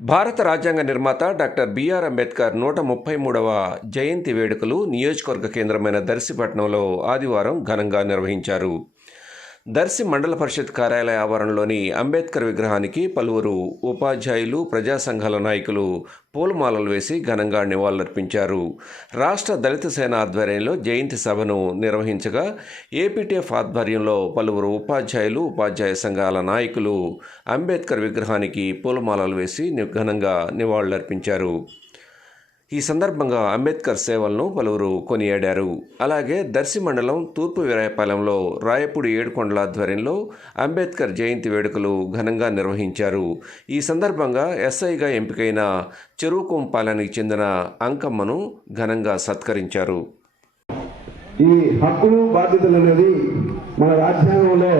భారత రాజ్యాంగ నిర్మాత డాక్టర్ బిఆర్ అంబేద్కర్ నూట ముప్పై మూడవ జయంతి వేడుకలు నియోజకవర్గ కేంద్రమైన దర్శిపట్నంలో ఆదివారం ఘనంగా నిర్వహించారు. దర్శి మండల పరిషత్ కార్యాలయ ఆవరణలోని అంబేద్కర్ విగ్రహానికి పలువురు ఉపాధ్యాయులు ప్రజా సంఘాల నాయకులు పూలమాలలు వేసి ఘనంగా నివాళులర్పించారు. రాష్ట్ర దళిత సేన ఆధ్వర్యంలో జయంతి సభను నిర్వహించగా ఏపీటీఎఫ్ ఆధ్వర్యంలో పలువురు ఉపాధ్యాయులు ఉపాధ్యాయ సంఘాల నాయకులు అంబేద్కర్ విగ్రహానికి పూలమాలలు వేసి ఘనంగా నివాళులర్పించారు. ఈ సందర్భంగా అంబేద్కర్ సేవలను పలువురు కొనియాడారు. అలాగే దర్శి మండలం తూర్పు విరాయపాలెంలో రాయపూడి ఏడుకొండల ఆధ్వర్యంలో అంబేద్కర్ జయంతి వేడుకలు ఘనంగా నిర్వహించారు. ఈ సందర్భంగా ఎస్ఐగా ఎంపికైన చెరువుకుంపాలెనికి చెందిన అంకమ్మను ఘనంగా సత్కరించారు. ఈ హక్కులు బాధ్యతలు అనేది మన రాజ్యాంగంలో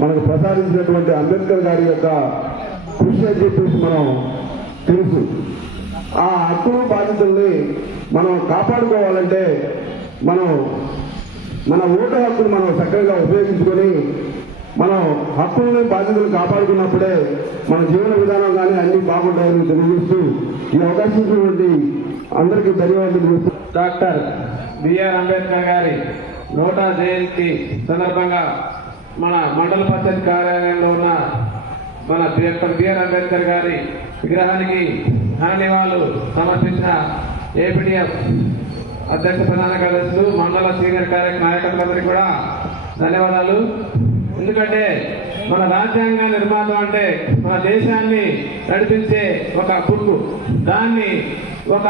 మనకు ప్రసాదించినటువంటి అంబేద్కర్ గారి యొక్క కృషి అని చెప్పేసి మనం తెలుసు. ఆ హక్కులు మనం కాపాడుకోవాలంటే మనం మన ఓటు హక్కును మనం చక్కగా ఉపయోగించుకొని మనం హక్కుల్ని బాధ్యతలు కాపాడుకున్నప్పుడే మన జీవన విధానం కానీ అన్ని బాగుంటాయని తెలియజేస్తూ ఈ అవకాశం ఇచ్చినటువంటి అందరికీ ధన్యవాదాలు డాక్టర్ బిఆర్ అంబేద్కర్ గారి నూట జయంతి సందర్భంగా మన మండల పరిషత్ కార్యాలయంలో ఉన్న మన బిఆర్ అంబేద్కర్ గారి విగ్రహానికి ధన్యవాదాలు సమర్పించిన ఏపీఎఫ్ అధ్యక్ష ప్రధాన కార్యదర్శులు మండల సీనియర్ కార్య నాయకులందరికీ కూడా ధన్యవాదాలు. ఎందుకంటే మన రాజ్యాంగ నిర్మాణం అంటే మన దేశాన్ని నడిపించే ఒక కుట్టు దాన్ని ఒక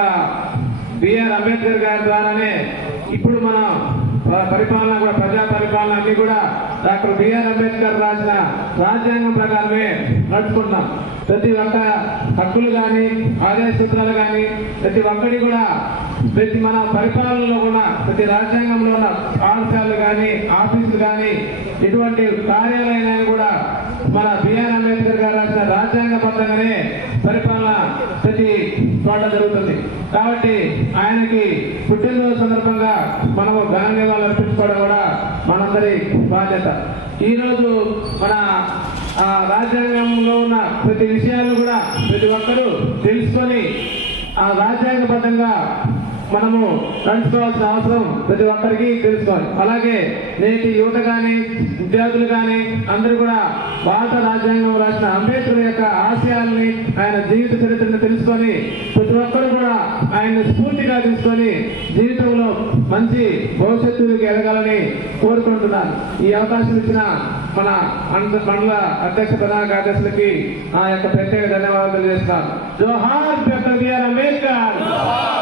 బిఆర్ అంబేద్కర్ గారి ద్వారానే ఇప్పుడు మనం పరిపాలన కూడా ప్రజా పరిపాలన అన్ని కూడా డాక్టర్ బిఆర్ అంబేద్కర్ రాసిన రాజ్యాంగం ప్రకారమే నడుచుకుంటున్నాం ప్రతి ఒక్క హక్కులు కానీ ఆదాయ సూత్రాలు కానీ ప్రతి ఒక్కటి కూడా ప్రతి మన పరిపాలనలో కూడా ప్రతి రాజ్యాంగంలో ఉన్న పాఠశాలలు కానీ ఆఫీసులు కానీ ఇటువంటి కార్యాలయాలు కూడా మన బిఆర్ రాజ్యాంగబద్ధంగానే పరిపాలన ప్రతి చోట జరుగుతుంది. కాబట్టి ఆయనకి పుట్టినరోజు సందర్భంగా మనము ఘన నివాళులు అర్పించుకోవడం కూడా మనందరి బాధ్యత. ఈరోజు మన రాజ్యాంగంలో ఉన్న ప్రతి విషయాలు కూడా ప్రతి ఒక్కరూ తెలుసుకొని ఆ రాజ్యాంగబద్ధంగా మనము నడుచుకోవాల్సిన అవసరం ప్రతి ఒక్కరికి తెలుసుకోవాలి. అలాగే నేటి యువత కానీ విద్యార్థులు కానీ అందరూ కూడా భారత రాజ్యాంగం రాసిన అంబేద్కర్ యొక్క ఆశయాల్ని ఆయన జీవిత చరిత్రను తెలుసుకొని ప్రతి ఒక్కరు కూడా ఆయన స్ఫూర్తిగా తీసుకొని జీవితంలో మంచి భవిష్యత్తుకి ఎదగాలని కోరుకుంటున్నాను. ఈ అవకాశం ఇచ్చిన మన అంద- మండల అధ్యక్ష ప్రధాన కార్యదర్శులకి ఆ యొక్క ప్రత్యేక ధన్యవాదాలు తెలియజేస్తాను జోహార్ BR Ambedkar!